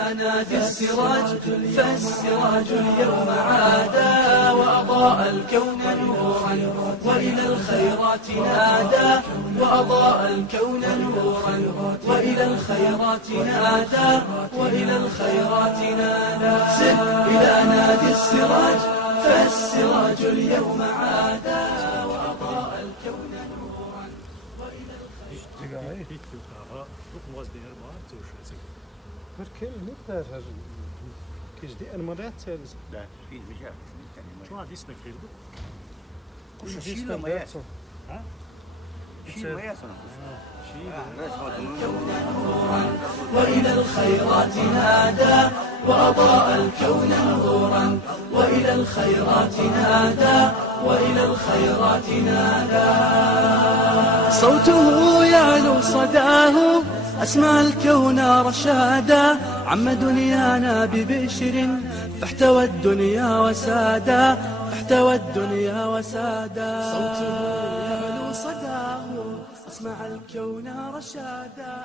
إلى نادي السراج فالسراج اليوم عادا وأضاء الكون نورا وإلى الخيرات نادى وأضاء الكون نورا وإلى الخيرات نادى وإلى الخيرات نادى سر إلى نادي السراج فالسراج اليوم عادا وأضاء الكون نورا وإلى الخيرات. Verkel niet daar. Kies die en modern zelfs. لا في مجال. شو هذا اسمك كيلو؟ كل شيء له مياسر. شيء مياسر. وإلى الخيرات نادى وأضاء الكون نورا وإلى الخيرات نادى وإلى الخيرات نادى صوته يعلو صداه أسمع الكون رشادا عم دنيانا ببشر فاحتوى الدنيا وسادا فاحتوى الدنيا وسادا صوته يعلو صداه أسمع الكون رشادا.